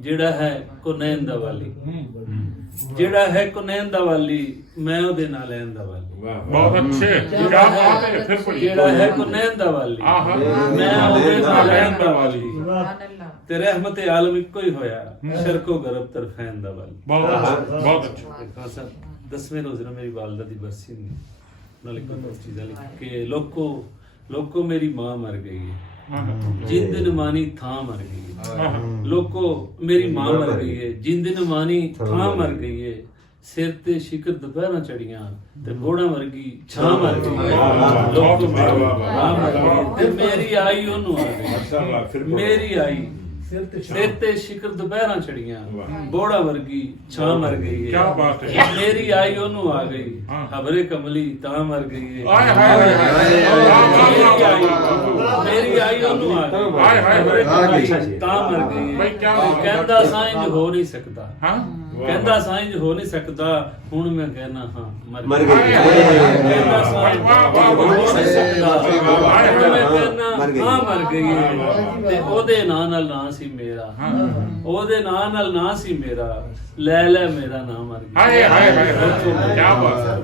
ਜਿਹੜਾ ਹੈ ਕੁਨੈਨ ਦਾ ਵਾਲੀ, ਜਿਹੜਾ ਹੈ ਕੁਨੈਨ ਦਾ ਵਾਲੀ, ਮੈਂ ਉਹਦੇ ਨਾਲ ਲੈਣ ਦਾ ਵਾਲੀ। बहुत अच्छे, क्या बात है। फिर पढ़िए। ਜਿਹੜਾ ਹੈ ਕੁਨੈਨ ਦਾ ਵਾਲੀ, ਮੈਂ ਉਹਦੇ ਨਾਲ ਲੈਣ ਦਾ ਵਾਲੀ। ਤੇ ਰਹਿਮਤ ਆਲਮ ਇੱਕੋ ਹੀ ਹੋਇਆ, ਸ਼ਰਕੋ ਗਰਬ ਤਰਫੈਨ ਦਾ ਵਾਲੀ। बहुत अच्छा। ਦੇਖੋ ਸਰ 10ਵੇਂ ਰੋਜ਼ ਨੂੰ ਮੇਰੀ ਵਾਲਦਾ ਦੀ ਬਰਸੀ ਹੁੰਦੀ, ਨਾਲੇ ਕੋਈ ਚੀਜ਼ਾਂ ਲਿਖ ਕੇ ਲੋਕੋ ਮੇਰੀ ਮਾਂ ਮਰ ਗਈ ਹੈ, ਜਿੰਦ ਨਮਾਨੀ ਥਾਂ ਮਰ ਗਈ ਹੈ। ਲੋਕੋ ਮੇਰੀ ਮਾਂ ਮਰ ਗਈ ਹੈ, ਜਿੰਦ ਨਮਾਨੀ ਥਾਂ ਮਰ ਗਈ ਹੈ। ਸਿਰ ਤੇ ਸ਼ਿਕਰ ਦੁਪਹਿਰਾਂ ਚੜੀਆਂ ਤੇ ਬੋੜਾਂ ਵਰਗੀ ਛਾਂ ਮਰ ਗਈ ਹੈ। ਲੋਕੋ ਮੇਰੀ ਮਾਂ ਮਰ ਗਈ ਹੈ ਤੇ ਮੇਰੀ ਆਈ ਉਹਨੂੰ ਆ ਗਈ। ਮੇਰੀ ਆਈ ਸਿਰ ਤੇ ਸ਼ਿਕਰ ਦੁਪਹਿਰਾਂ ਚੜੀਆਂ, ਬੋੜਾ ਵਰਗੀ ਛਾਂ ਮਰ ਗਈ ਹੈ। क्या बात है। ਮੇਰੀ ਆਈ ਉਹਨੂੰ ਆ ਗਈ, ਖਬਰੇ ਕਮਲੀ ਤਾਂ ਮਰ ਗਈ ਹੈ। हाय हाय हाय। ਮੇਰੀ ਆਈ ਉਹਨੂੰ ਆ ਗਈ, ਖਬਰੇ ਕਮਲੀ ਤਾਂ ਮਰ ਗਈ ਹੈ। ਕਹਿੰਦਾ ਸਾਈਂ ਹੋ ਨਹੀਂ ਸਕਦਾ, ਕਹਿੰਦਾ ਸਾਈਂ ਹੋ ਨਹੀਂ ਸਕਦਾ, ਹੁਣ ਮੈਂ ਕਹਿਣਾ ਹਾਂ ਮਰ ਗਈ। ਕਹਿੰਦਾ ਸਾਈਂ ਹੋ ਨਹੀਂ ਸਕਦਾ, ਹੁਣ ਮੈਂ ਕਹਿਣਾ ਹਾਂ ਮਰ ਗਈ ਹੈ। ਤੇ ਉਹਦੇ ਨਾਂ ਨਾਲ ਨਾਂ ਸੀ ਮੇਰਾ, ਉਹਦੇ ਨਾਂ ਨਾਲ ਨਾਂ ਸੀ ਮੇਰਾ, ਲੈ ਲੈ ਮੇਰਾ ਨਾਂ ਮਰ ਗਿਆ। हाय हाय हाय। क्या बात है।